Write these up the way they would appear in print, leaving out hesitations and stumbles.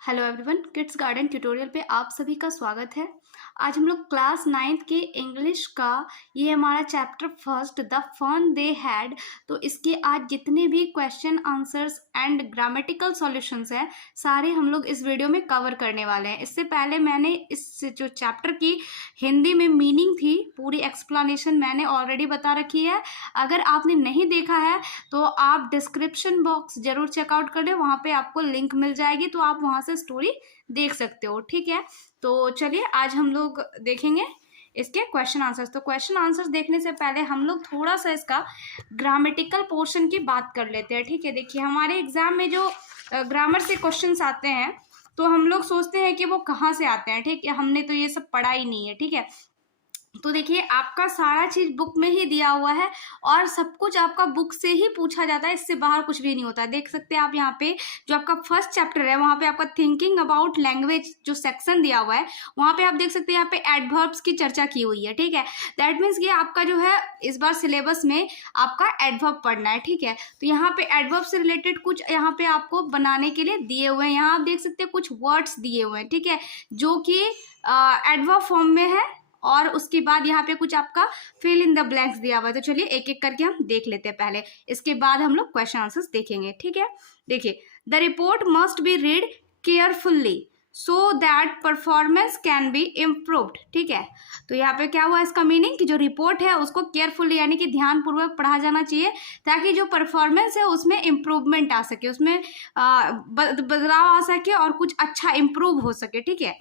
Hello everyone, kids garden tutorial पे आप सभी का स्वागत है। आज हम लोग क्लास 9th के इंग्लिश का ये हमारा chapter first the fun they had, तो इसके आज जितने भी question answers and grammatical solutions हैं सारे हम लोग इस वीडियो में कवर करने वाले हैं। इससे पहले मैंने इस जो चैप्टर की हिंदी में मीनिंग थी पूरी एक्सप्लेनेशन मैंने ऑलरेडी बता रखी है। अगर आपने नहीं देखा है तो आप डिस्क्रिप्शन बॉक्स जरूर चेकआउट कर लें, वहाँ पे आपको लिंक मिल जाएगी, तो आप वहाँ से स्टोरी देख सकते हो। ठीक है, तो चलिए आज हम लोग देखेंगे इसके क्वेश्चन आंसर्स। तो क्वेश्चन आंसर्स देखने से पहले हम लोग थोड़ा सा इसका ग्रामेटिकल पोर्शन की बात कर लेते हैं। ठीक है, देखिए हमारे एग्जाम में जो ग्रामर से क्वेश्चंस आते हैं तो हम लोग सोचते हैं कि वो कहाँ से आते हैं। ठीक है, हमने तो ये सब पढ़ा ही नहीं है। ठीक है, तो देखिए आपका सारा चीज बुक में ही दिया हुआ है और सब कुछ आपका बुक से ही पूछा जाता है, इससे बाहर कुछ भी नहीं होता। देख सकते हैं आप यहाँ पे जो आपका फर्स्ट चैप्टर है वहाँ पे आपका थिंकिंग अबाउट लैंग्वेज जो सेक्शन दिया हुआ है वहाँ पे आप देख सकते हैं यहाँ पे एडवर्ब्स की चर्चा की हुई है। ठीक है, दैट मीन्स कि आपका जो है इस बार सिलेबस में आपका एडवर्ब पढ़ना है। ठीक है, तो यहाँ पे एडवर्ब से रिलेटेड कुछ यहाँ पे आपको बनाने के लिए दिए हुए हैं। यहाँ आप देख सकते हैं कुछ वर्ड्स दिए हुए हैं। ठीक है, जो कि एडवर्ब फॉर्म में है और उसके बाद यहाँ पे कुछ आपका फिल इन द ब्लैंक्स दिया हुआ है। तो चलिए एक एक करके हम देख लेते हैं पहले, इसके बाद हम लोग क्वेश्चन आंसर्स देखेंगे। ठीक है, देखिए the report must be read carefully so that performance can be improved. ठीक है, तो यहाँ पे क्या हुआ इसका मीनिंग कि जो रिपोर्ट है उसको केयरफुल्ली यानी कि ध्यानपूर्वक पढ़ा जाना चाहिए ताकि जो परफॉर्मेंस है उसमें इम्प्रूवमेंट आ सके, उसमें बदलाव आ सके और कुछ अच्छा इम्प्रूव हो सके। ठीक है,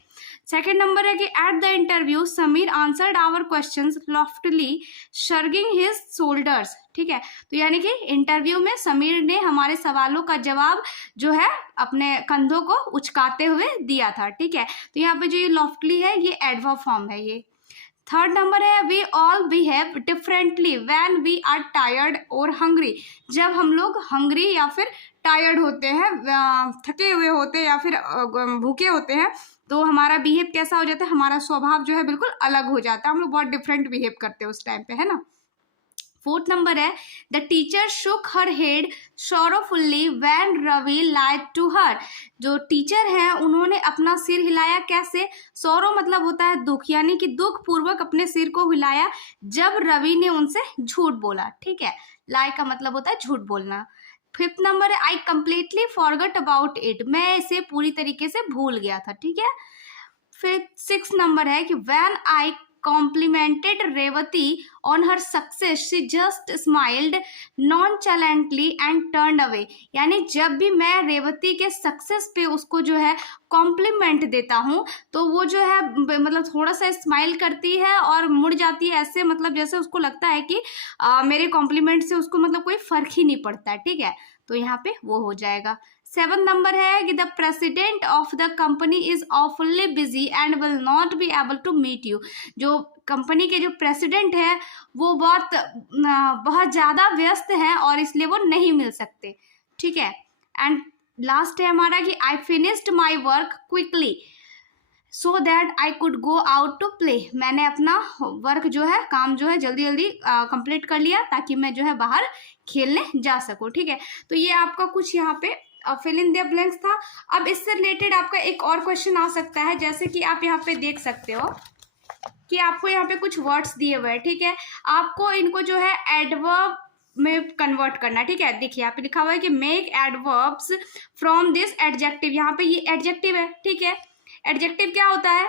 सेकेंड नंबर है कि at the interview Sameer answered our questions loftily shrugging his shoulders. ठीक है, तो यानी कि इंटरव्यू में समीर ने हमारे सवालों का जवाब जो है अपने कंधों को उचकाते हुए दिया था। ठीक है, तो यहाँ पे जो ये लॉफ्टली है ये एडवर्ब फॉर्म है। ये थर्ड नंबर है we all behave differently when we are tired और हंग्री। जब हम लोग हंग्री या फिर टायर्ड होते हैं, थके हुए होते हैं या फिर भूखे होते हैं तो हमारा बिहेव कैसा हो जाता है, हमारा स्वभाव जो है बिल्कुल अलग हो जाता है, हम लोग बहुत डिफरेंट बिहेव करते हैं उस टाइम पे, है ना। फोर्थ नंबर है the teacher shook her head sorrowfully when Ravi lied to her. जो टीचर है उन्होंने अपना सिर हिलाया, कैसे, सौरो मतलब होता है दुख, यानी कि दुख पूर्वक अपने सिर को हिलाया जब रवि ने उनसे झूठ बोला। ठीक है, लाई का मतलब होता है झूठ बोलना। फिफ्थ नंबर है I completely forgot about it, मैं इसे पूरी तरीके से भूल गया था। ठीक है, फिर सिक्स नंबर है कि when I complimented Revathi on her success she just smiled nonchalantly and turned away। यानी जब भी मैं रेवती के सक्सेस पे उसको जो है कॉम्प्लीमेंट देता हूँ तो वो जो है मतलब थोड़ा सा स्माइल करती है और मुड़ जाती है, ऐसे मतलब जैसे उसको लगता है कि मेरे कॉम्प्लीमेंट से उसको मतलब कोई फर्क ही नहीं पड़ता है। ठीक है, तो यहाँ पे वो हो जाएगा। सेवन नंबर है कि the president of the company is awfully busy and will not be able to meet you. जो कंपनी के जो प्रेसिडेंट है वो बहुत ज़्यादा व्यस्त हैं और इसलिए वो नहीं मिल सकते। ठीक है, एंड लास्ट है हमारा कि I finished my work quickly so that I could go out to play. मैंने अपना वर्क जो है काम जो है जल्दी जल्दी कंप्लीट कर लिया ताकि मैं जो है बाहर खेलने जा सकूँ। ठीक है, तो ये आपका कुछ यहाँ पे फिल इन द ब्लैंक्स था। अब इससे रिलेटेड आपका एक और क्वेश्चन आ सकता है, जैसे कि आप यहाँ पे देख सकते हो कि आपको यहाँ पे कुछ वर्ड्स दिए हुए हैं। ठीक है, आपको इनको जो है एडवर्ब में कन्वर्ट करना है। ठीक है, देखिए यहाँ पे लिखा हुआ है कि make adverbs from this adjective. यहाँ पे ये एडजेक्टिव है। ठीक है, एडजेक्टिव क्या होता है,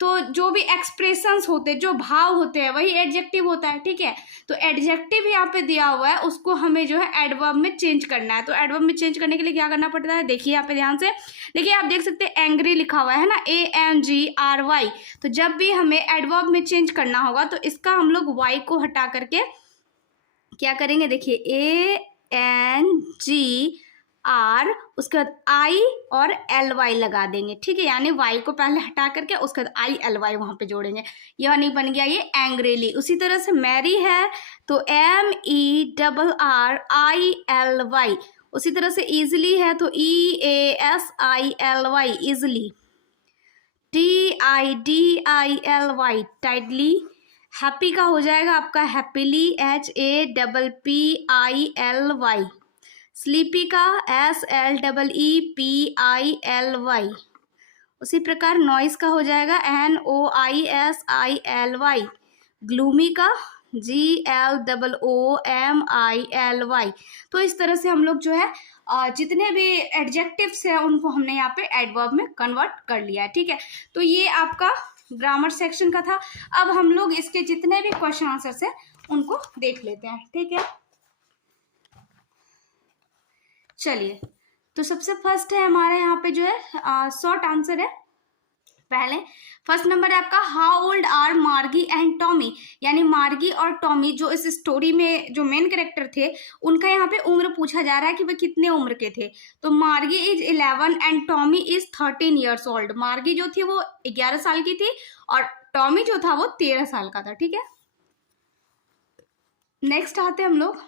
तो जो भी एक्सप्रेशंस होते हैं, जो भाव होते हैं वही एडजेक्टिव होता है। ठीक है, तो एडजेक्टिव यहाँ पे दिया हुआ है उसको हमें जो है एडवर्ब में चेंज करना है। तो एडवर्ब में चेंज करने के लिए क्या करना पड़ता है, देखिए यहाँ पे ध्यान से देखिए, आप देख सकते हैं एंग्री लिखा हुआ है ना, ANGRY। तो जब भी हमें एडवर्ब में चेंज करना होगा तो इसका हम लोग वाई को हटा करके क्या करेंगे, देखिए ANGR उसके बाद I और LY लगा देंगे। ठीक है, यानी Y को पहले हटा करके उसके बाद ILY वहाँ पे जोड़ेंगे, यानी बन गया ये एंग्रीली। उसी तरह से मैरी है तो MERRILY। उसी तरह से ईजिली है तो EASILY easily. TIDILY tidally. Happy का हो जाएगा आपका हैप्पीली, HAPPILY। स्लीपी का SLEEPILY। उसी प्रकार नॉइस का हो जाएगा NOISILY। ग्लूमी का GLOOMILY। तो इस तरह से हम लोग जो है जितने भी एडजेक्टिव्स हैं उनको हमने यहाँ पे एडवर्ब में कन्वर्ट कर लिया है। ठीक है, तो ये आपका ग्रामर सेक्शन का था। अब हम लोग इसके जितने भी क्वेश्चन आंसर्स हैं उनको देख लेते हैं। ठीक है, चलिए, तो सबसे फर्स्ट है हमारे यहाँ पे जो है शॉर्ट आंसर है। पहले फर्स्ट नंबर है आपका, हाउ ओल्ड आर मार्गी एंड टॉमी। यानी मार्गी और टॉमी जो इस स्टोरी में जो मेन कैरेक्टर थे उनका यहाँ पे उम्र पूछा जा रहा है कि वे कितने उम्र के थे। तो मार्गी is 11 and Tommy is 13 years old. मार्गी जो थी वो 11 साल की थी और टॉमी जो था वो 13 साल का था। ठीक है, नेक्स्ट आते हम लोग,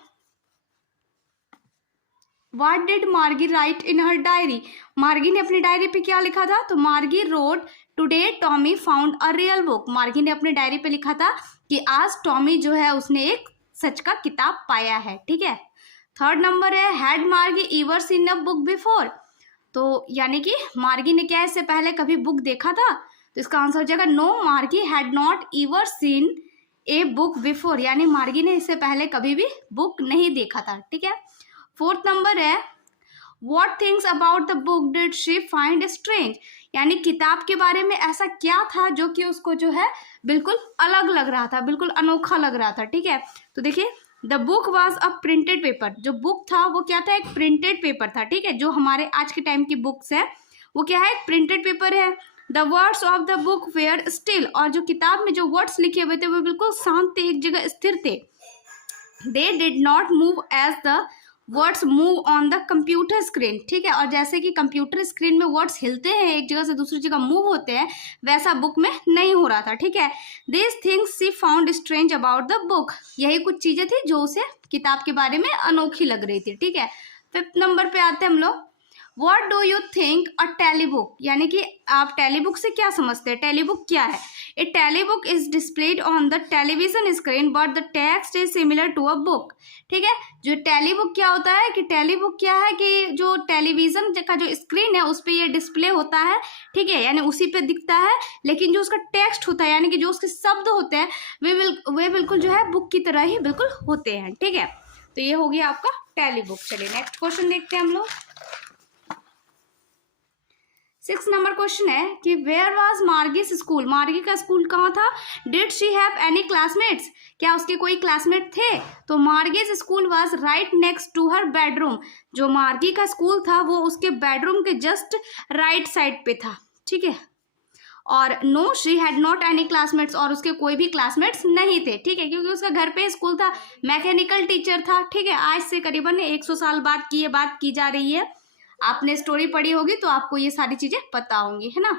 What did मार्गी राइट इन हर डायरी। मार्गी ने अपनी डायरी पे क्या लिखा था? तो मार्गी road today Tommy found a real book. मार्गी ने अपनी डायरी पे लिखा था कि आज टॉमी जो है उसने एक सच का किताब पाया है। ठीक है, थर्ड नंबर है, हैड मार्गी ever seen a book before. तो यानी कि मार्गी ने क्या इससे पहले कभी बुक देखा था? तो इसका आंसर हो जाएगा नो, मार्गी had not ever seen a book before. यानी मार्गी ने इससे पहले कभी भी बुक नहीं देखा था। ठीक है, फोर्थ नंबर है, What things about the book did she find strange। यानी किताब के बारे में ऐसा क्या था जो कि उसको जो है बिल्कुल अलग लग रहा था, बिल्कुल अनोखा लग रहा था। ठीक है, तो देखिए, the book was a printed paper. जो बुक था वो क्या था? एक प्रिंटेड पेपर था। ठीक है, जो हमारे आज के टाइम की बुक्स है वो क्या है? एक प्रिंटेड पेपर है। The words of the book were still. और जो किताब में जो वर्ड्स लिखे हुए थे वो बिल्कुल शांत थे, एक जगह स्थिर थे। They did not move as the words move on the computer screen. ठीक है, और जैसे कि कंप्यूटर स्क्रीन में वर्ड्स हिलते हैं, एक जगह से दूसरी जगह मूव होते हैं, वैसा बुक में नहीं हो रहा था। ठीक है, this things she found strange about the book. यही कुछ चीजें थी जो उसे किताब के बारे में अनोखी लग रही थी। ठीक है, फिफ्थ नंबर पे आते हैं हम लोग, What do you think a टेलीबुक। यानी कि आप टेलीबुक से क्या समझते हैं? टेलीबुक क्या है? A telebook is displayed on the television screen but the text is similar to a book. ठीक है, जो टेलीबुक क्या होता है कि टेलीबुक क्या है कि जो टेलीविजन का जो स्क्रीन है उस पर ये डिस्प्ले होता है। ठीक है, यानी उसी पे दिखता है, लेकिन जो उसका टेक्स्ट होता है यानी कि जो उसके शब्द होते हैं वे बिल्कुल जो है बुक की तरह ही बिल्कुल होते हैं। ठीक है, तो ये हो गया आपका टेलीबुक। चलिए नेक्स्ट क्वेश्चन देखते हैं हम लोग। 6 नंबर क्वेश्चन है कि वेयर वाज मार्गीज स्कूल। मार्गी का स्कूल कहाँ था? Did she have any classmates. क्या उसके कोई क्लासमेट थे? तो Margie's school was right next to her bedroom. जो मार्गी का स्कूल था वो उसके बेडरूम के जस्ट राइट साइड पे था। ठीक है, और no she had not any classmates. और उसके कोई भी क्लासमेट्स नहीं थे। ठीक है, क्योंकि उसका घर पे स्कूल था, मैकेनिकल टीचर था। ठीक है, आज से करीबन 100 साल बाद की ये बात की जा रही है। आपने स्टोरी पढ़ी होगी तो आपको ये सारी चीजें पता होंगी, है ना।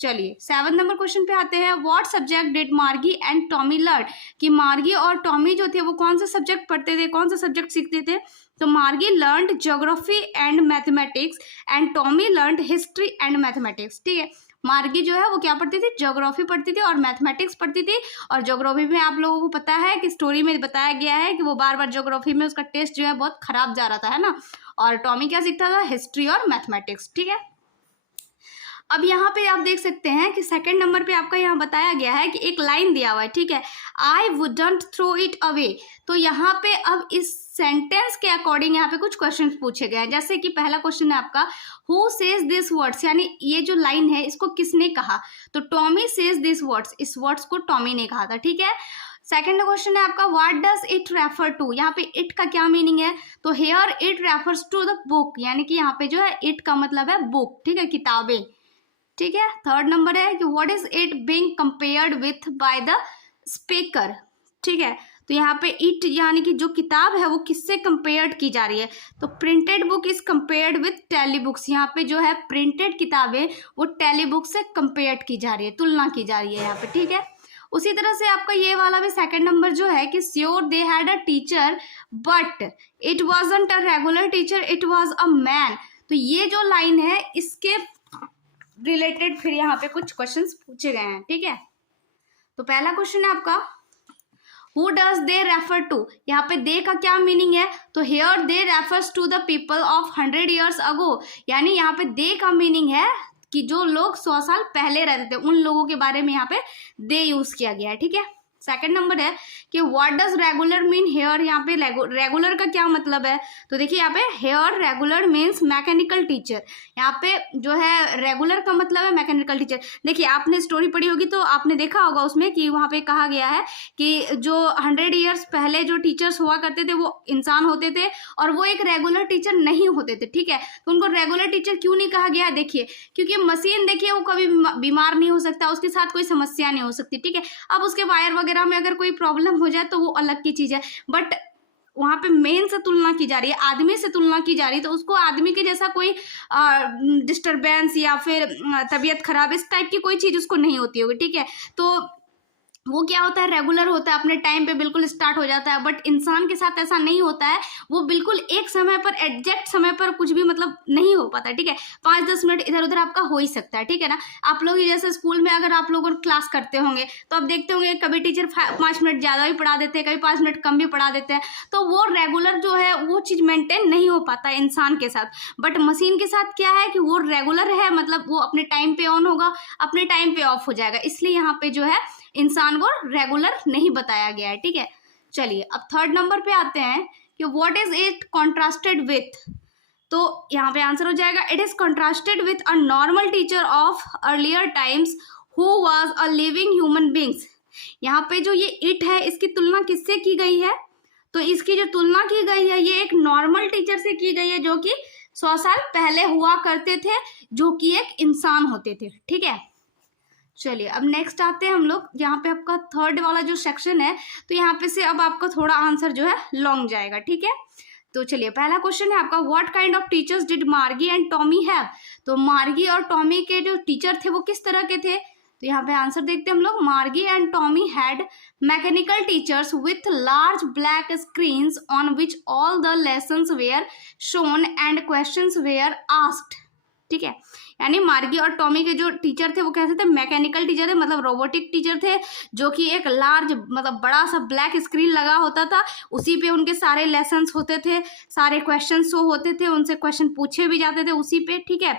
चलिए 7 नंबर क्वेश्चन पे आते हैं, व्हाट सब्जेक्ट डिड मार्गी एंड टॉमी लर्न। कि मार्गी और टॉमी जो थे वो कौन सा सब्जेक्ट पढ़ते थे, कौन सा सब्जेक्ट सीखते थे? तो मार्गी learned geography and mathematics and Tommy learned history and mathematics. ठीक है, मार्गी जो है वो क्या पढ़ती थी? ज्योग्राफी पढ़ती थी और मैथमेटिक्स पढ़ती थी। और ज्योग्राफी में आप लोगों को पता है कि स्टोरी में बताया गया है कि वो बार बार ज्योग्राफी में उसका टेस्ट जो है बहुत खराब जा रहा था, है ना। और टॉमी क्या सीखता था? हिस्ट्री और मैथमेटिक्स। ठीक है, अब यहाँ पे आप देख सकते हैं कि सेकंड नंबर पे आपका यहाँ बताया गया है कि एक लाइन दिया हुआ है। ठीक है, I wouldn't throw it away. तो यहाँ पे अब इस सेंटेंस के अकॉर्डिंग यहाँ पे कुछ क्वेश्चन पूछे गए हैं। जैसे कि पहला क्वेश्चन है आपका, हु सेज दिस वर्ड्स। यानी ये जो लाइन है इसको किसने कहा? तो टॉमी सेज दिस वर्ड्स। इस वर्ड्स को टॉमी ने कहा था। ठीक है, सेकंड क्वेश्चन है आपका, what does it refer to. यहाँ पे इट का क्या मीनिंग है? तो here it refers to the book. यानी कि यहाँ पे जो है इट का मतलब है बुक। ठीक है, किताबें। ठीक है, थर्ड नंबर है कि what is it being compared with by the speaker. ठीक है, तो यहाँ पे इट यानी कि जो किताब है वो किससे कंपेयर्ड की जा रही है? तो printed book is compared with tele books. यहाँ पे जो है प्रिंटेड किताबें वो टेली बुक से कंपेयर्ड की जा रही है, तुलना की जा रही है यहाँ पे। ठीक है, उसी तरह से आपका ये वाला भी सेकंड नंबर जो है कि sure they had a teacher but it wasn't a regular teacher, it was a man. तो ये जो लाइन है इसके रिलेटेड फिर यहाँ पे कुछ क्वेश्चंस पूछे गए हैं। ठीक है, तो पहला क्वेश्चन है आपका, who does they refer to, यहाँ पे दे का क्या मीनिंग है, तो here they refers to the people of 100 years ago, यानी यहाँ पे दे का मीनिंग है कि जो लोग 100 साल पहले रहते थे उन लोगों के बारे में यहाँ पे दे यूज किया गया है। ठीक है, सेकंड नंबर है कि what does regular mean here, यहाँ पे रेगुलर का क्या मतलब है, तो देखिए यहाँ पे here regular means mechanical teacher, यहाँ पे जो है रेगुलर का मतलब है मैकेनिकल टीचर। देखिए आपने स्टोरी पढ़ी होगी तो आपने देखा होगा उसमें कि वहाँ पे कहा गया है कि जो 100 years पहले जो टीचर्स हुआ करते थे वो इंसान होते थे और वो एक रेगुलर टीचर नहीं होते थे। ठीक है, तो उनको रेगुलर टीचर क्यों नहीं कहा गया, देखिए क्योंकि मशीन देखिए वो कभी बीमार नहीं हो सकता, उसके साथ कोई समस्या नहीं हो सकती। ठीक है, अब उसके वायर वगैरह में अगर कोई प्रॉब्लम हो जाए तो वो अलग की चीज है, बट वहां पे मेन से तुलना की जा रही है, आदमी से तुलना की जा रही है, तो उसको आदमी के जैसा कोई डिस्टरबेंस या फिर तबीयत खराब इस टाइप की कोई चीज उसको नहीं होती होगी। ठीक है, तो वो क्या होता है, रेगुलर होता है, अपने टाइम पे बिल्कुल स्टार्ट हो जाता है, बट इंसान के साथ ऐसा नहीं होता है, वो बिल्कुल एक समय पर एग्जैक्ट समय पर कुछ भी मतलब नहीं हो पाता। ठीक है, 5-10 मिनट इधर उधर आपका हो ही सकता है। ठीक है ना, आप लोग जैसे स्कूल में अगर आप लोग क्लास करते होंगे तो आप देखते होंगे कभी टीचर 5 मिनट ज़्यादा भी पढ़ा देते हैं, कभी 5 मिनट कम भी पढ़ा देते हैं, तो वो रेगुलर जो है वो चीज़ मेंटेन नहीं हो पाता है इंसान के साथ। बट मशीन के साथ क्या है कि वो रेगुलर है, मतलब वो अपने टाइम पे ऑन होगा, अपने टाइम पे ऑफ हो जाएगा, इसलिए यहाँ पे जो है इंसान को रेगुलर नहीं बताया गया है। ठीक है, चलिए अब थर्ड नंबर पे आते हैं कि what is it contrasted with, तो यहाँ पे आंसर हो जाएगा it is contrasted with a normal teacher of earlier times who was a living human beings. यहाँ पे जो ये इट है इसकी तुलना किससे की गई है, तो इसकी जो तुलना की गई है ये एक नॉर्मल टीचर से की गई है जो कि 100 साल पहले हुआ करते थे, जो कि एक इंसान होते थे। ठीक है, चलिए अब नेक्स्ट आते हैं हम लोग, यहाँ पे आपका थर्ड वाला जो सेक्शन है तो यहाँ पे से अब आपका थोड़ा आंसर जो है लॉन्ग जाएगा। ठीक है, तो चलिए पहला क्वेश्चन है आपका what kind of teachers did मार्गी एंड टॉमी हैव, तो मार्गी और टॉमी के जो टीचर थे वो किस तरह के थे, तो यहाँ पे आंसर देखते हैं हम लोग, Margie and Tommy had mechanical teachers with large black screens on which all the lessons were shown and questions were asked. ठीक है, यानी मार्गी और टॉमी के जो टीचर थे वो कैसे थे, मैकेनिकल टीचर थे, मतलब रोबोटिक टीचर थे, जो कि एक लार्ज मतलब बड़ा सा ब्लैक स्क्रीन लगा होता था, उसी पे उनके सारे लेसन्स होते थे, सारे क्वेश्चन शो होते थे, उनसे क्वेश्चन पूछे भी जाते थे उसी पे। ठीक है,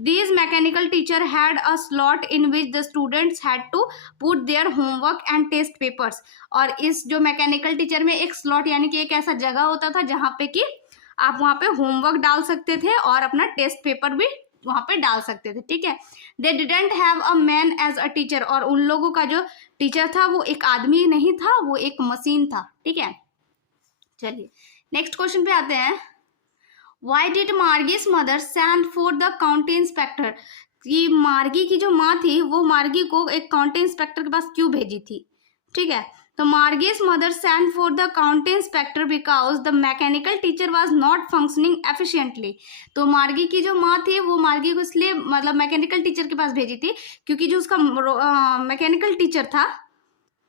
these mechanical teacher had a slot in which the students had to put their homework and test papers, और इस जो मैकेनिकल टीचर में एक स्लॉट यानी कि एक ऐसा जगह होता था जहाँ पे कि आप वहाँ पे होमवर्क डाल सकते थे और अपना टेस्ट पेपर भी वहां पे डाल सकते थे। ठीक है, they didn't have a man as a teacher, और उन लोगों का जो टीचर था वो एक आदमी नहीं था, वो एक मशीन था। ठीक है, चलिए नेक्स्ट क्वेश्चन पे आते हैं, why did Margie's mother send for the county inspector, कि मार्गी की जो माँ थी वो मार्गी को एक काउंटी इंस्पेक्टर के पास क्यों भेजी थी। ठीक है, तो Margie's mother send for the county inspector because the mechanical teacher was not functioning efficiently, तो मार्गी की जो माँ थी वो मार्गी को इसलिए मतलब मैकेनिकल टीचर के पास भेजी थी क्योंकि जो उसका मैकेनिकल टीचर था,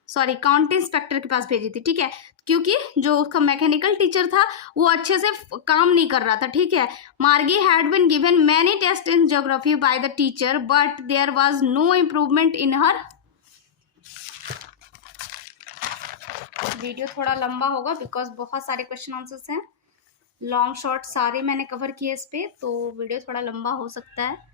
सॉरी काउंटी इंस्पेक्टर के पास भेजी थी। ठीक है, क्योंकि जो उसका मैकेनिकल टीचर था वो अच्छे से काम नहीं कर रहा था। ठीक है, Margie had been given many test in geography by the teacher but there was no improvement in her, video थोड़ा लंबा होगा बिकॉज बहुत सारे क्वेश्चन आंसर्स हैं, लॉन्ग शॉर्ट सारे मैंने कवर किए इस पे, तो वीडियो थोड़ा लंबा हो सकता है।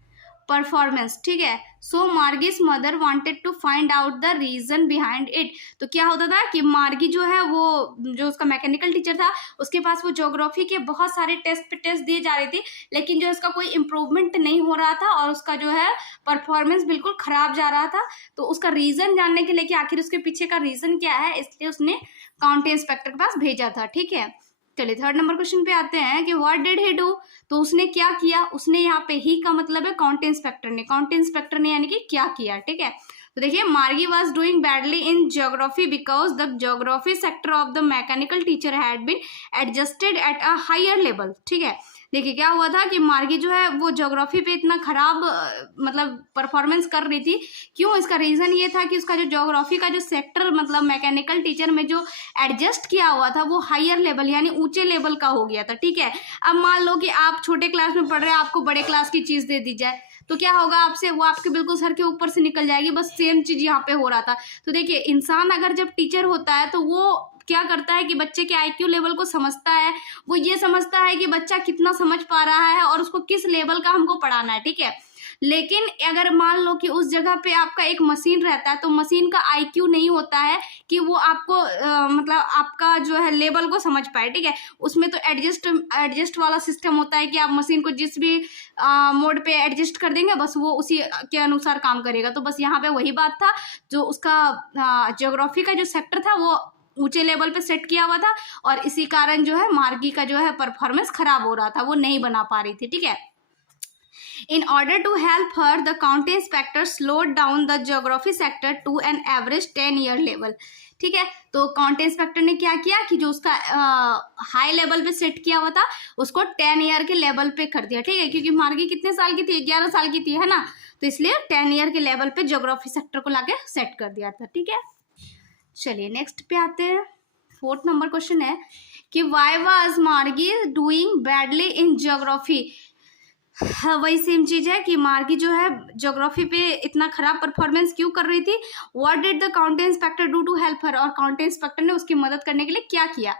परफॉर्मेंस, ठीक है, so Margie's mother wanted to find out the reason behind it, तो क्या होता था कि मार्गी जो है वो जो उसका मैकेनिकल टीचर था उसके पास वो ज्योग्राफी के बहुत सारे टेस्ट पे टेस्ट दिए जा रहे थे, लेकिन जो उसका कोई इम्प्रूवमेंट नहीं हो रहा था और उसका जो है परफॉर्मेंस बिल्कुल खराब जा रहा था, तो उसका रीजन जानने के लिए कि आखिर उसके पीछे का रीजन क्या है, इसलिए उसने काउंटी इंस्पेक्टर के पास भेजा था। ठीक है, चलिए थर्ड नंबर क्वेश्चन पे आते हैं कि व्हाट डिड ही डू, तो उसने क्या किया, उसने यहाँ पे ही का मतलब है काउंटी इंस्पेक्टर ने यानी कि क्या किया। ठीक है, तो देखिए Margie was doing badly in geography because the geography sector of the mechanical teacher had been adjusted at a higher level. ठीक है, देखिए क्या हुआ था कि मार्गी जो है वो ज्योग्राफी पे इतना खराब मतलब परफॉर्मेंस कर रही थी, क्यों, इसका रीजन ये था कि उसका जो ज्योग्राफी का जो सेक्टर मतलब मैकेनिकल टीचर में जो एडजस्ट किया हुआ था वो हायर लेवल यानी ऊंचे लेवल का हो गया था। ठीक है, अब मान लो कि आप छोटे क्लास में पढ़ रहे हैं, आपको बड़े क्लास की चीज दे दी जाए तो क्या होगा आपसे, वो आपके बिल्कुल सर के ऊपर से निकल जाएगी। बस सेम चीज यहाँ पे हो रहा था। तो देखिए, इंसान अगर जब टीचर होता है तो वो क्या करता है कि बच्चे के आईक्यू लेवल को समझता है। वो ये समझता है कि बच्चा कितना समझ पा रहा है और उसको किस लेवल का हमको पढ़ाना है, ठीक है। लेकिन अगर मान लो कि उस जगह पे आपका एक मशीन रहता है, तो मशीन का आईक्यू नहीं होता है कि वो आपको मतलब आपका जो है लेवल को समझ पाए, ठीक है। उसमें तो एडजस्ट वाला सिस्टम होता है कि आप मशीन को जिस भी मोड पे एडजस्ट कर देंगे, बस वो उसी के अनुसार काम करेगा। तो बस यहाँ पे वही बात था, जो उसका ज्योग्राफी का जो सेक्टर था वो ऊंचे लेवल पे सेट किया हुआ था, और इसी कारण जो है मार्गी का जो है परफॉर्मेंस खराब हो रहा था, वो नहीं बना पा रही थी, ठीक है। In order to help her, the county inspector slowed down the geography sector to an average 10-year level. ठीक है, तो काउंटी इंस्पेक्टर ने क्या किया कि जो उसका हाई लेवल पे सेट किया हुआ था उसको 10 ईयर के लेवल पे कर दिया, ठीक है। क्योंकि मार्गी कितने साल की थी, 11 साल की थी, है ना। तो इसलिए 10 ईयर के लेवल पे ज्योग्राफी सेक्टर को लाके सेट कर दिया था, ठीक है। चलिए नेक्स्ट पे आते हैं। 4th नंबर क्वेश्चन है कि वाई वाज मार्गी डूइंग बैडली इन ज्योग्राफी। हाँ, वही सेम चीज है कि मार्गी जो है ज्योग्राफी पे इतना खराब परफॉर्मेंस क्यों कर रही थी। What did the county inspector do to help her, और काउंटी इंस्पेक्टर ने उसकी मदद करने के लिए क्या किया।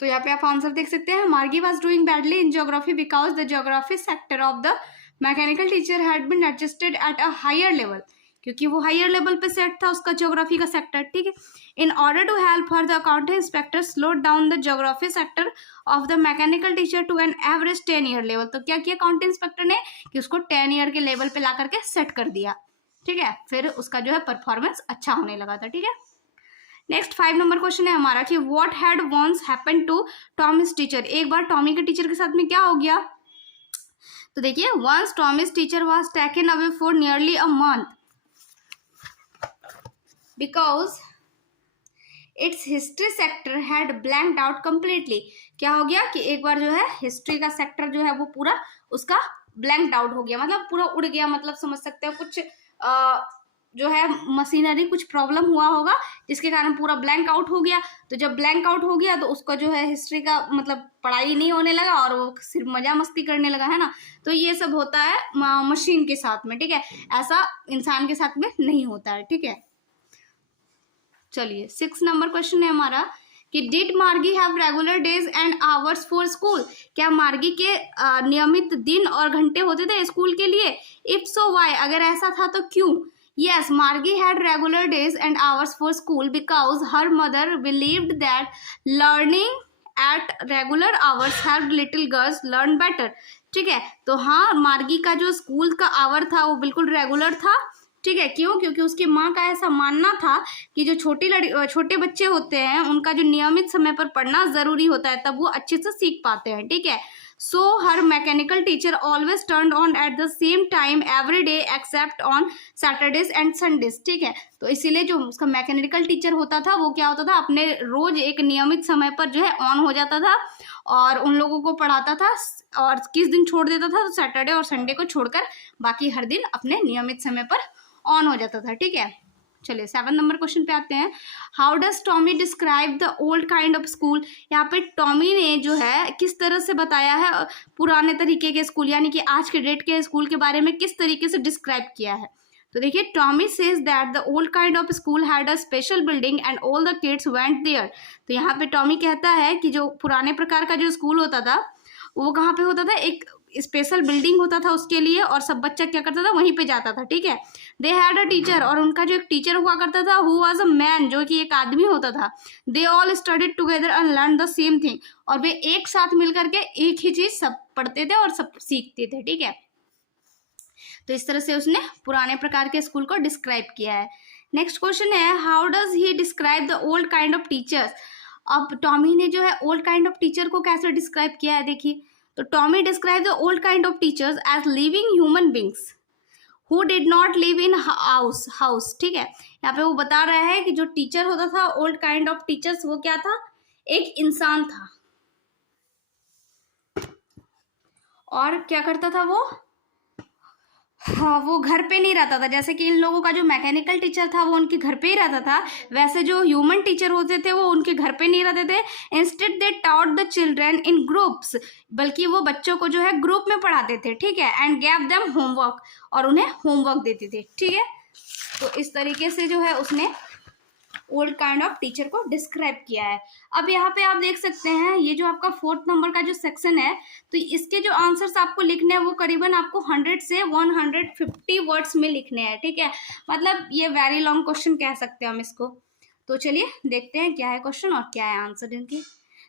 तो यहाँ पे आप आंसर देख सकते हैं, Margie was doing badly in geography because the geography sector of the mechanical teacher had been adjusted at a higher level, क्योंकि वो हायर लेवल पे सेट था उसका ज्योग्राफी का सेक्टर, ठीक है। In order to help her the account inspector slowed down the geography sector of the mechanical teacher to an average 10 year level. तो क्या किया काउंट इंस्पेक्टर ने कि उसको 10 ईयर के लेवल पे ला करके सेट कर दिया, ठीक है। फिर उसका जो है परफॉर्मेंस अच्छा होने लगा था, ठीक है। नेक्स्ट 5 नंबर क्वेश्चन है हमारा कि what had once happened to Tommy's teacher. एक बार टॉमी के टीचर के साथ में क्या हो गया। तो देखिए, once Tommy's teacher was taken away for nearly a month because its history sector had blanked out completely. क्या हो गया कि एक बार जो है हिस्ट्री का सेक्टर जो है वो पूरा उसका ब्लैंक्ड आउट हो गया, मतलब पूरा उड़ गया, मतलब समझ सकते हो कुछ जो है मशीनरी कुछ प्रॉब्लम हुआ होगा जिसके कारण पूरा ब्लैंक आउट हो गया। तो जब ब्लैंक आउट हो गया तो उसका जो है हिस्ट्री का मतलब पढ़ाई नहीं होने लगा और वो सिर्फ मजा मस्ती करने लगा, है ना। तो ये सब होता है मशीन के साथ में, ठीक है, ऐसा इंसान के साथ में नहीं होता है, ठीक है। चलिए 6 नंबर क्वेश्चन है हमारा कि डिड मार्गी have regular days and hours for school. क्या मार्गी के नियमित दिन और घंटे होते थे स्कूल के लिए। इफ सो व्हाई, अगर ऐसा था तो क्यों। Yes, Margie had regular days and hours for school because her mother believed that learning at regular hours helped little girls learn better. ठीक है, तो हाँ मार्गी का जो स्कूल का आवर था वो बिल्कुल रेगुलर था, ठीक है। क्यों, क्योंकि उसकी माँ का ऐसा मानना था कि जो छोटे बच्चे होते हैं उनका जो नियमित समय पर पढ़ना जरूरी होता है, तब वो अच्छे से सीख पाते हैं, ठीक है। So her mechanical teacher always turned on at the same time every day except on Saturdays and Sundays, ठीक है। तो इसीलिए जो उसका मैकेनिकल टीचर होता था वो क्या होता था, अपने रोज एक नियमित समय पर जो है ऑन हो जाता था और उन लोगों को पढ़ाता था, और किस दिन छोड़ देता था तो सैटरडे और संडे को छोड़कर बाकी हर दिन अपने नियमित समय पर ऑन हो जाता था, ठीक है। चलिए 7 नंबर क्वेश्चन पे आते हैं। How does Tommy describe the old kind of school. यहाँ पे टॉमी ने जो है किस तरह से बताया है पुराने तरीके के स्कूल, यानी कि आज के डेट के स्कूल के बारे में किस तरीके से डिस्क्राइब किया है। तो देखिए, Tommy says that the old kind of school had a special building and all the kids went there. तो यहाँ पे टॉमी कहता है कि जो पुराने प्रकार का जो स्कूल होता था वो कहाँ पे होता था, एक स्पेशल बिल्डिंग होता था उसके लिए, और सब बच्चा क्या करता था वहीं पे जाता था, ठीक है। दे हैड अ टीचर, और उनका जो एक टीचर हुआ करता था हु वाज अ मैन, जो कि एक आदमी होता था। They all studied together and learn the same thing, और वे एक साथ मिलकर के एक ही चीज सब पढ़ते थे और सब सीखते थे, ठीक है। तो इस तरह से उसने पुराने प्रकार के स्कूल को डिस्क्राइब किया है। नेक्स्ट क्वेश्चन है, how does he describe the old kind of teachers. अब टॉमी ने जो है ओल्ड काइंड ऑफ टीचर को कैसे डिस्क्राइब किया है, देखिए। तो Tommy describe the old kind of teachers as living human beings who did not live in house, ठीक है। यहाँ पे वो बता रहा है कि जो टीचर होता था ओल्ड काइंड ऑफ टीचर्स वो क्या था, एक इंसान था, और क्या करता था वो हाँ, वो घर पे नहीं रहता था। जैसे कि इन लोगों का जो मैकेनिकल टीचर था वो उनके घर पे ही रहता था, वैसे जो ह्यूमन टीचर होते थे वो उनके घर पे नहीं रहते थे। Instead they taught the children in groups, बल्कि वो बच्चों को जो है ग्रुप में पढ़ाते थे, ठीक है। एंड गैव देम होमवर्क, और उन्हें होमवर्क देते थे, ठीक है। तो इस तरीके से जो है उसने ओल्ड काइंड ऑफ टीचर को डिस्क्राइब किया है। अब यहाँ पे आप देख सकते हैं ये जो आपका 4th नंबर का जो सेक्शन है, तो इसके जो आंसर्स आपको लिखने हैं वो करीबन आपको 100 से 150 वर्ड्स में लिखने हैं, ठीक है। मतलब ये वेरी लॉन्ग क्वेश्चन कह सकते हैं हम इसको। तो चलिए देखते हैं क्या है क्वेश्चन और क्या है आंसर इनकी।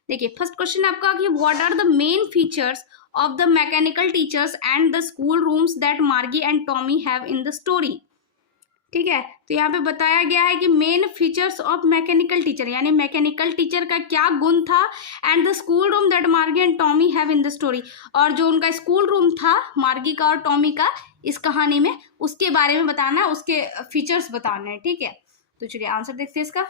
देखिए फर्स्ट क्वेश्चन आपका कि what are the main features of the mechanical teachers and the school rooms that Margie and Tommy have in the story, ठीक है। तो यहाँ पे बताया गया है कि main features of mechanical teacher, यानी मैकेनिकल टीचर का क्या गुण था, and the school room that Margie and Tommy have in the story, और जो उनका स्कूल रूम था मार्गी का और टॉमी का इस कहानी में, उसके बारे में बताना है, उसके फीचर्स बताने हैं, ठीक है। तो चलिए आंसर देखते हैं इसका।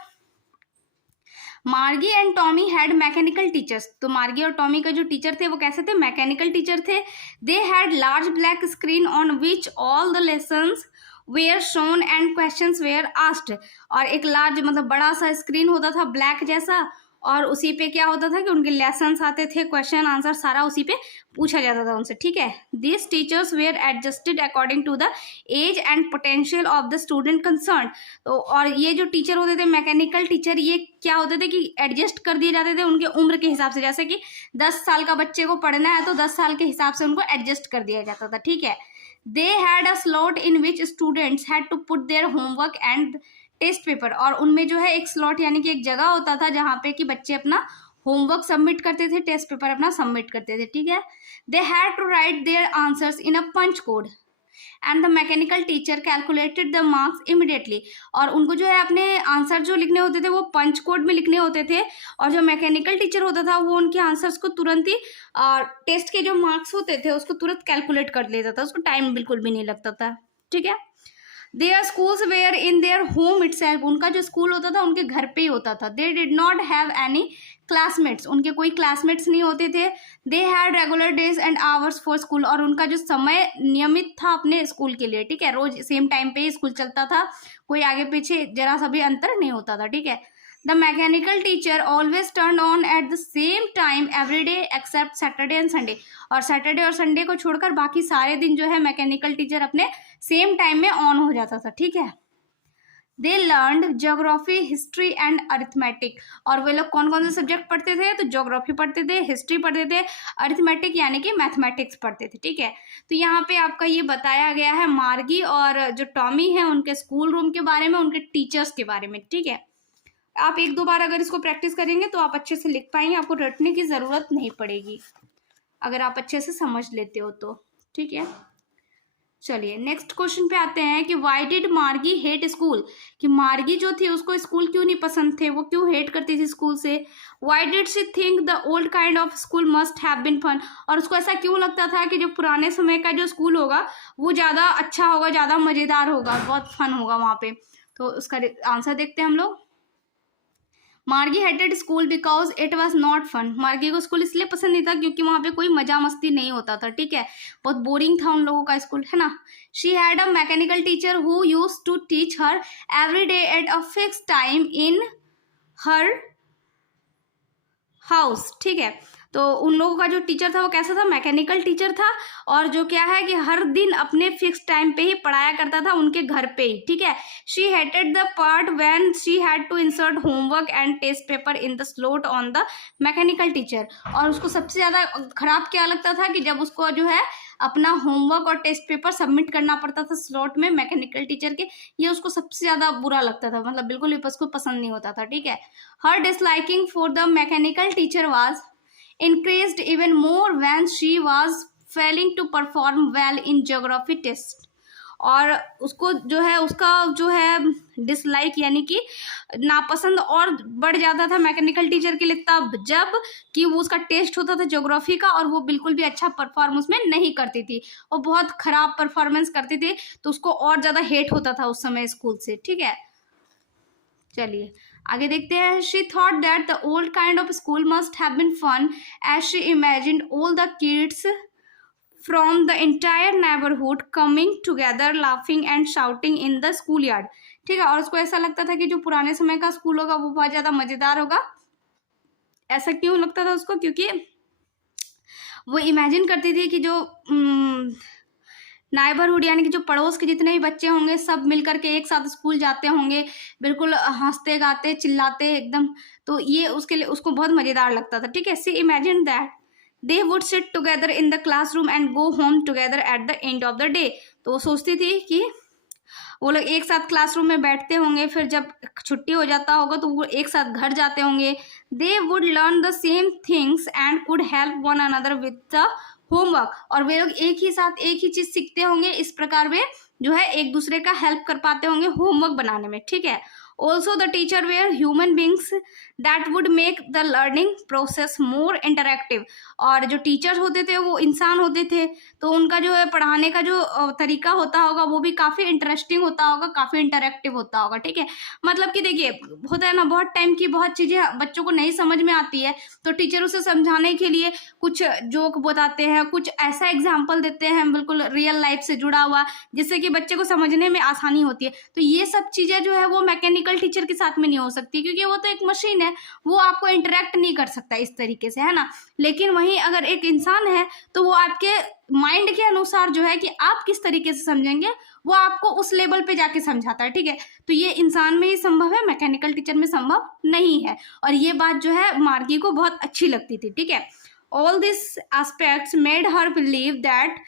मार्गी and Tommy had mechanical teachers, तो मार्गी और टॉमी का जो टीचर थे वो कैसे थे, मैकेनिकल टीचर थे। They had large black screen on which all the lessons were shown and questions were asked, और एक लार्ज मतलब बड़ा सा स्क्रीन होता था ब्लैक जैसा, और उसी पे क्या होता था कि उनके लेसन्स आते थे, क्वेश्चन आंसर सारा उसी पे पूछा जाता था उनसे, ठीक है। This teachers were adjusted according to the age and potential of the student concern, तो और ये जो टीचर होते थे मैकेनिकल टीचर, ये क्या होते थे कि एडजस्ट कर दिए जाते थे उनके उम्र के हिसाब से। जैसे कि 10 साल का बच्चे को पढ़ना है तो 10 साल के हिसाब से उनको एडजस्ट कर दिया जाता था, ठीक है। They had a slot in which students had to put their homework and test paper, और उनमें जो है एक स्लॉट यानी कि एक जगह होता था जहाँ पे कि बच्चे अपना होमवर्क सबमिट करते थे, टेस्ट पेपर अपना सबमिट करते थे, ठीक है। They had to write their answers in a punch code and the mechanical teacher calculated the marks immediately, और उनको जो है अपने आंसर जो लिखने होते थे वो पंच कोड में लिखने होते थे, और जो मैकेनिकल टीचर होता था वो उनके आंसर्स को तुरंत ही टेस्ट के जो मार्क्स होते थे उसको तुरंत कैलकुलेट कर लेता था, उसको टाइम बिल्कुल भी नहीं लगता था, ठीक है। Their schools were in their home itself, उनका जो स्कूल होता था उनके घर पे ही होता था। दे did not have any classmates, उनके कोई क्लासमेट्स नहीं होते थे। They had regular days and hours for school, और उनका जो समय नियमित था अपने स्कूल के लिए, ठीक है। रोज सेम टाइम पे ही स्कूल चलता था, कोई आगे पीछे जरा सा भी अंतर नहीं होता था, ठीक है। The mechanical teacher always turn on at the same time every day except Saturday and Sunday, और सैटरडे और संडे को छोड़कर बाकी सारे दिन जो है मैकेनिकल टीचर अपने सेम टाइम में ऑन हो जाता था, ठीक है। They learned geography history and arithmetic, और वे लोग कौन कौन से सब्जेक्ट पढ़ते थे, तो ज्योग्राफी पढ़ते थे, हिस्ट्री पढ़ते थे, अरिथमेटिक यानी कि मैथमेटिक्स पढ़ते थे, ठीक है। तो यहाँ पे आपका ये बताया गया है मार्गी और जो टॉमी है उनके स्कूल रूम के बारे में, उनके टीचर्स के बारे में, ठीक है। आप एक दो बार अगर इसको प्रैक्टिस करेंगे तो आप अच्छे से लिख पाएंगे, आपको रटने की ज़रूरत नहीं पड़ेगी अगर आप अच्छे से समझ लेते हो तो, ठीक है। चलिए नेक्स्ट क्वेश्चन पे आते हैं कि व्हाई डिड मार्गी हेट स्कूल, कि मार्गी जो थी उसको स्कूल क्यों नहीं पसंद थे, वो क्यों हेट करती थी स्कूल से। Why did she think the old kind of school must have been fun, और उसको ऐसा क्यों लगता था कि जो पुराने समय का जो स्कूल होगा वो ज़्यादा अच्छा होगा, ज़्यादा मज़ेदार होगा, बहुत फन होगा वहाँ पे। तो उसका आंसर देखते हैं हम लोग। Margie hated school because it was not fun, Margie को स्कूल इसलिए पसंद नहीं था क्योंकि वहाँ पे कोई मजा मस्ती नहीं होता था, ठीक है। बहुत बोरिंग था उन लोगों का स्कूल, है ना। She had a mechanical teacher who use to teach her every day at a fix time in her house, ठीक है। तो उन लोगों का जो टीचर था वो कैसा था, मैकेनिकल टीचर था, और जो क्या है कि हर दिन अपने फिक्स टाइम पे ही पढ़ाया करता था उनके घर पे ही, ठीक है। She hated the part when she had to insert homework and test paper in the slot on the mechanical teacher, और उसको सबसे ज़्यादा खराब क्या लगता था कि जब उसको जो है अपना होमवर्क और टेस्ट पेपर सबमिट करना पड़ता था स्लॉट में मैकेनिकल टीचर के, ये उसको सबसे ज़्यादा बुरा लगता था, मतलब बिल्कुल भी उसको पसंद नहीं होता था, ठीक है। Her disliking for the mechanical teacher was increased even more when she was failing to perform well in geography test, और उसको जो है उसका जो है डिसलाइक यानी कि नापसंद और बढ़ जाता था मैकेनिकल टीचर के लिए तब जब कि वो उसका टेस्ट होता था ज्योग्राफी का और वो बिल्कुल भी अच्छा परफॉर्म उसमें नहीं करती थी, और बहुत खराब परफॉर्मेंस करती थी, तो उसको और ज़्यादा हेट होता था उस समय स्कूल से, ठीक है। चलिए आगे देखते हैं। She thought that the old kind of school must have been fun as she imagined all the kids from the entire neighbourhood coming together laughing and shouting in the school yard. ठीक है, और उसको ऐसा लगता था कि जो पुराने समय का स्कूल होगा वो बहुत ज़्यादा मज़ेदार होगा। ऐसा क्यों लगता था उसको? क्योंकि वो इमेजिन करती थी कि जो नाइबरहुड यानी कि जो पड़ोस के जितने भी बच्चे होंगे सब मिलकर के एक साथ स्कूल जाते होंगे, बिल्कुल हंसते गाते चिल्लाते एकदम। तो ये उसके लिए उसको बहुत मज़ेदार लगता था। ठीक है, she imagine that they would sit together in the classroom and go home together at the end of the day. तो वो सोचती थी कि वो लोग एक साथ क्लासरूम में बैठते होंगे, फिर जब छुट्टी हो जाता होगा तो वो एक साथ घर जाते होंगे। They would learn the same things and could help one another with the homework. और वे लोग एक ही साथ एक ही चीज सीखते होंगे, इस प्रकार वे जो है एक दूसरे का हेल्प कर पाते होंगे होमवर्क बनाने में। ठीक है, also the teacher were human beings that would make the learning process more interactive. और जो टीचर होते थे वो इंसान होते थे, तो उनका जो है पढ़ाने का जो तरीका होता होगा वो भी काफ़ी इंटरेस्टिंग होता होगा, काफ़ी इंटरेक्टिव होता होगा। ठीक है, मतलब कि देखिए होता है ना, बहुत टाइम की बहुत चीज़ें बच्चों को नहीं समझ में आती है, तो टीचर उसे समझाने के लिए कुछ जोक बताते हैं, कुछ ऐसा एग्जाम्पल देते हैं बिल्कुल रियल लाइफ से जुड़ा हुआ, जिससे कि बच्चे को समझने में आसानी होती है। तो ये सब चीज़ें जो है वो मैकेनिकल टीचर के साथ में नहीं हो सकती, क्योंकि वो तो एक मशीन है, वो आपको इंटरेक्ट नहीं कर सकता इस तरीके से, है ना। लेकिन वहीं अगर एक इंसान है तो वो आपके माइंड के अनुसार जो है कि आप किस तरीके से समझेंगे वो आपको उस लेवल पे जाके समझाता है। ठीक है, तो ये इंसान में ही संभव है, मैकेनिकल टीचर में संभव नहीं है। और ये बात जो है मार्गी को बहुत अच्छी लगती थी। ठीक है, all this aspects made her believe that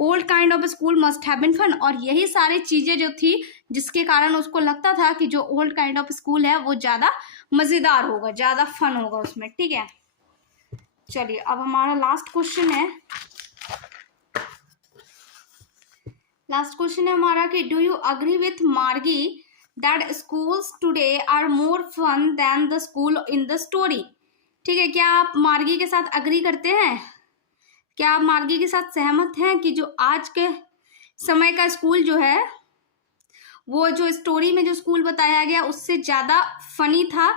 old kind of school must have been fun. और यही सारी चीज़ें जो थी जिसके कारण उसको लगता था कि जो ओल्ड काइंड ऑफ स्कूल है वो ज़्यादा मज़ेदार होगा, ज़्यादा फन होगा उसमें। ठीक है, चलिए अब हमारा लास्ट क्वेश्चन है हमारा कि do you agree with Margie that schools today are more fun than the school in the story. ठीक है, क्या आप मार्गी के साथ अग्री करते हैं? क्या आप मार्गी के साथ सहमत हैं कि जो आज के समय का स्कूल जो है वो जो स्टोरी में जो स्कूल बताया गया उससे ज़्यादा फनी था,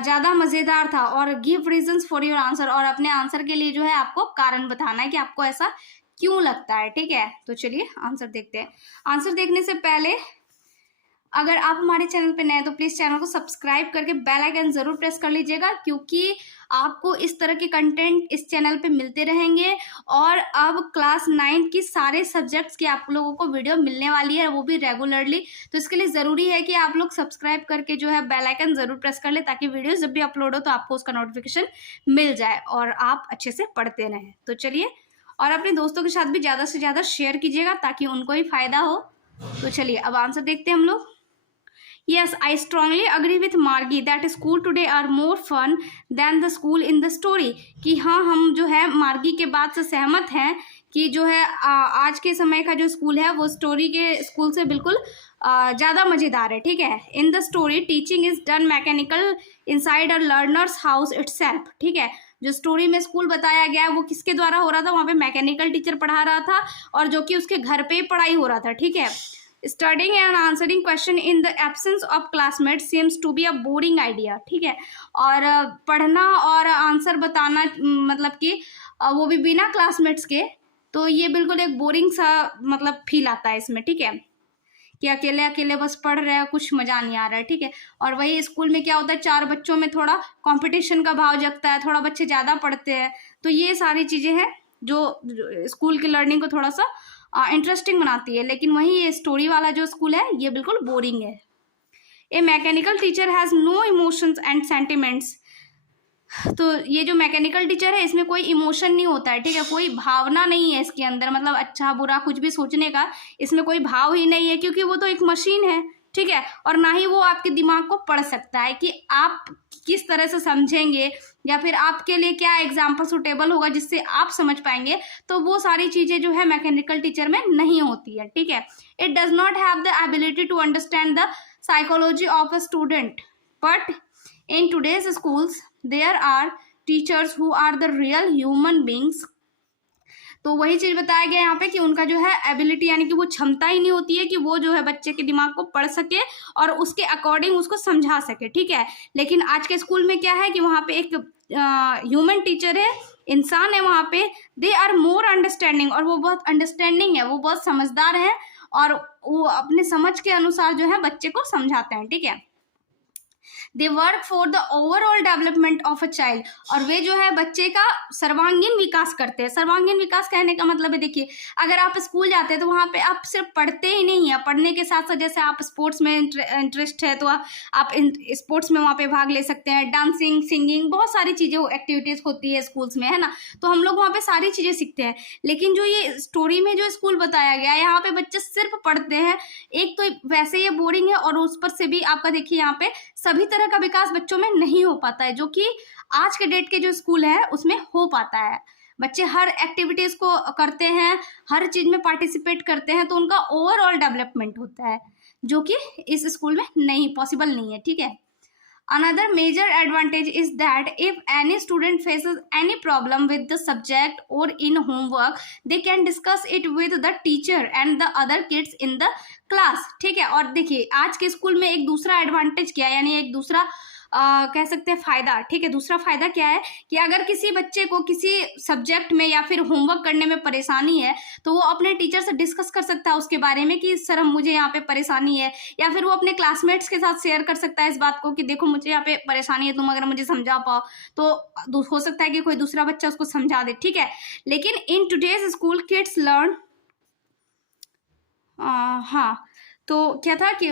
ज़्यादा मज़ेदार था? और give reasons for your answer, और अपने आंसर के लिए जो है आपको कारण बताना है कि आपको ऐसा क्यों लगता है। ठीक है, तो चलिए आंसर देखते हैं। आंसर देखने से पहले अगर आप हमारे चैनल पे नए हैं तो प्लीज़ चैनल को सब्सक्राइब करके बेल आइकन ज़रूर प्रेस कर लीजिएगा, क्योंकि आपको इस तरह के कंटेंट इस चैनल पे मिलते रहेंगे। और अब क्लास 9 की सारे सब्जेक्ट्स की आप लोगों को वीडियो मिलने वाली है, वो भी रेगुलरली। तो इसके लिए ज़रूरी है कि आप लोग सब्सक्राइब करके जो है बेल आइकन ज़रूर प्रेस कर ले, ताकि वीडियो जब भी अपलोड हो तो आपको उसका नोटिफिकेशन मिल जाए और आप अच्छे से पढ़ते रहें। तो चलिए, और अपने दोस्तों के साथ भी ज़्यादा से ज़्यादा शेयर कीजिएगा ताकि उनको भी फ़ायदा हो। तो चलिए अब आंसर देखते हैं हम लोग। Yes, I strongly agree with Margie that school today are more fun than the school in the story। कि हाँ, हम जो है मार्गी के बात से सहमत हैं कि जो है आज के समय का जो स्कूल है वो स्टोरी के स्कूल से बिल्कुल ज़्यादा मज़ेदार है। ठीक है, इन the story teaching is done mechanical inside a learners house itself. ठीक है, जो स्टोरी में स्कूल बताया गया है वो किसके द्वारा हो रहा था? वहाँ पे मैकेनिकल टीचर पढ़ा रहा था, और जो कि उसके घर पे ही पढ़ाई हो रहा था। ठीक है, studying and answering question in the absence of classmate seems to be a boring idea. ठीक है, और पढ़ना और आंसर बताना मतलब कि वो भी बिना क्लासमेट्स के, तो ये बिल्कुल एक बोरिंग सा मतलब फील आता है इसमें। ठीक है, कि अकेले अकेले बस पढ़ रहे हैं, कुछ मज़ा नहीं आ रहा है। ठीक है, और वही स्कूल में क्या होता है, 4 बच्चों में थोड़ा कंपटीशन का भाव जगता है, थोड़ा बच्चे ज़्यादा पढ़ते हैं। तो ये सारी चीज़ें हैं जो स्कूल की लर्निंग को थोड़ा सा इंटरेस्टिंग बनाती है। लेकिन वही ये स्टोरी वाला जो स्कूल है ये बिल्कुल बोरिंग है। A mechanical teacher has no emotions and sentiments. तो ये जो मैकेनिकल टीचर है इसमें कोई इमोशन नहीं होता है। ठीक है, कोई भावना नहीं है इसके अंदर, मतलब अच्छा बुरा कुछ भी सोचने का इसमें कोई भाव ही नहीं है, क्योंकि वो तो एक मशीन है। ठीक है, और ना ही वो आपके दिमाग को पढ़ सकता है कि आप किस तरह से समझेंगे या फिर आपके लिए क्या एग्जाम्पल सुटेबल होगा जिससे आप समझ पाएंगे। तो वो सारी चीज़ें जो है मैकेनिकल टीचर में नहीं होती है। ठीक है, it does not have the ability to understand the psychology of a student, but in today's schools there are teachers who are the real human beings. तो वही चीज़ बताया गया यहाँ पे कि उनका जो है एबिलिटी यानी कि वो क्षमता ही नहीं होती है कि वो जो है बच्चे के दिमाग को पढ़ सके और उसके अकॉर्डिंग उसको समझा सके। ठीक है, लेकिन आज के स्कूल में क्या है कि वहाँ पे एक ह्यूमन टीचर है, इंसान है वहाँ पे, दे आर मोर अंडरस्टैंडिंग, और वो बहुत अंडरस्टैंडिंग है, वो बहुत समझदार है और वो अपने समझ के अनुसार जो है बच्चे को समझाते हैं, ठीक है। They work for the overall development of a child, और वे जो है बच्चे का सर्वांगीण विकास करते हैं। सर्वांगीण विकास कहने का मतलब है, देखिए अगर आप स्कूल जाते हैं तो वहाँ पे आप सिर्फ पढ़ते ही नहीं है, पढ़ने के साथ साथ जैसे आप स्पोर्ट्स में इंटरेस्ट है तो आप स्पोर्ट्स में वहाँ पे भाग ले सकते हैं, डांसिंग, सिंगिंग, बहुत सारी चीज़ें एक्टिविटीज़ होती है स्कूल्स में, है ना। तो हम लोग वहाँ पे सारी चीज़ें सीखते हैं। लेकिन जो ये स्टोरी में जो स्कूल बताया गया है, यहाँ पे बच्चे सिर्फ पढ़ते हैं। एक तो वैसे ये बोरिंग है और उस पर से भी आपका देखिए यहाँ पे सभी तरह का विकास बच्चों में नहीं हो पाता है, जो कि आज के डेट के जो स्कूल है उसमें हो पाता है। बच्चे हर एक्टिविटीज को करते हैं, हर चीज में पार्टिसिपेट करते हैं, तो उनका ओवरऑल डेवलपमेंट होता है, जो कि इस स्कूल में नहीं पॉसिबल नहीं है, ठीक है। Another major advantage is that if any student faces any problem with the subject or in homework, they can discuss it with the teacher and the other kids in the class, ठीक है। और देखिए आज के school में एक दूसरा advantage क्या है, यानी एक दूसरा कह सकते हैं फायदा, ठीक है। दूसरा फायदा क्या है कि अगर किसी बच्चे को किसी सब्जेक्ट में या फिर होमवर्क करने में परेशानी है तो वो अपने टीचर से डिस्कस कर सकता है उसके बारे में कि सर मुझे यहाँ पे परेशानी है, या फिर वो अपने क्लासमेट्स के साथ शेयर कर सकता है इस बात को कि देखो मुझे यहाँ पे परेशानी है, तुम अगर मुझे समझा पाओ तो हो सकता है कि कोई दूसरा बच्चा उसको समझा दे, ठीक है। लेकिन in today's school kids learn, हाँ, तो क्या था कि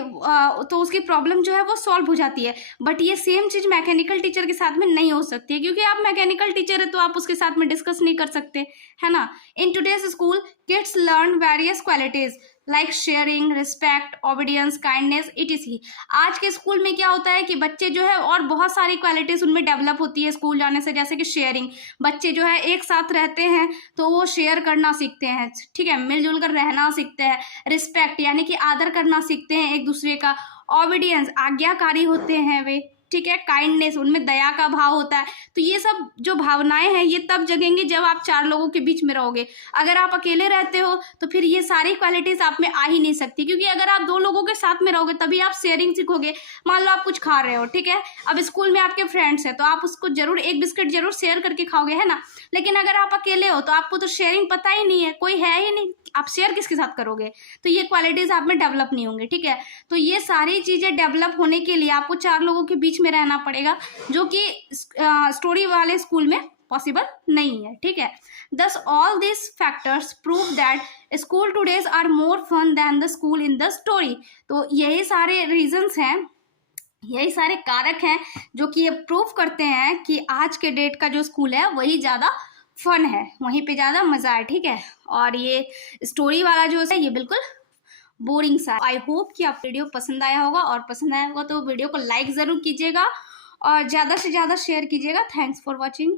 तो उसकी प्रॉब्लम जो है वो सॉल्व हो जाती है। बट ये सेम चीज़ मैकेनिकल टीचर के साथ में नहीं हो सकती है, क्योंकि आप मैकेनिकल टीचर है तो आप उसके साथ में डिस्कस नहीं कर सकते, है ना। In today's school kids learn various qualities like sharing, respect, obedience, kindness, etc.. आज के स्कूल में क्या होता है कि बच्चे जो है और बहुत सारी क्वालिटीज उनमें डेवलप होती है स्कूल जाने से, जैसे कि शेयरिंग, बच्चे जो है एक साथ रहते हैं तो वो शेयर करना सीखते हैं, ठीक है, मिलजुल कर रहना सीखते हैं। रिस्पेक्ट यानी कि आदर करना सीखते हैं एक दूसरे का। ओबीडियंस आज्ञाकारी होते हैं वे, ठीक है। काइंडनेस उनमें दया का भाव होता है। तो ये सब जो भावनाएं हैं ये तब जगेंगी जब आप चार लोगों के बीच में रहोगे। अगर आप अकेले रहते हो तो फिर ये सारी क्वालिटीज आप में आ ही नहीं सकती, क्योंकि अगर आप दो लोगों के साथ में रहोगे तभी आप शेयरिंग सीखोगे। मान लो आप कुछ खा रहे हो, ठीक है, अब स्कूल में आपके फ्रेंड्स हैं तो आप उसको जरूर एक बिस्किट जरूर शेयर करके खाओगे, है ना। लेकिन अगर आप अकेले हो तो आपको तो शेयरिंग पता ही नहीं है, कोई है ही नहीं, आप शेयर किसके साथ करोगे, तो ये क्वालिटीज आप में डेवलप नहीं होंगी, ठीक है। तो ये सारी चीजें डेवलप होने के लिए आपको चार लोगों के बीच में रहना पड़ेगा, जो कि स्टोरी वाले स्कूल में पॉसिबल नहीं है, ठीक है। Thus all these factors prove that school todays are more fun than the school in the story। तो यही सारे रीजंस हैं, यही सारे कारक हैं जो कि ये प्रूव करते हैं कि आज के डेट का जो स्कूल है वही ज़्यादा फन है, वहीं पे ज़्यादा मज़ा है, ठीक है। और ये स्टोरी वाला जो है ये बिल्कुल बोरिंग सा। आई होप कि आप वीडियो पसंद आया होगा, और पसंद आया होगा तो वीडियो को लाइक ज़रूर कीजिएगा और ज़्यादा से ज़्यादा शेयर कीजिएगा। Thanks for watching.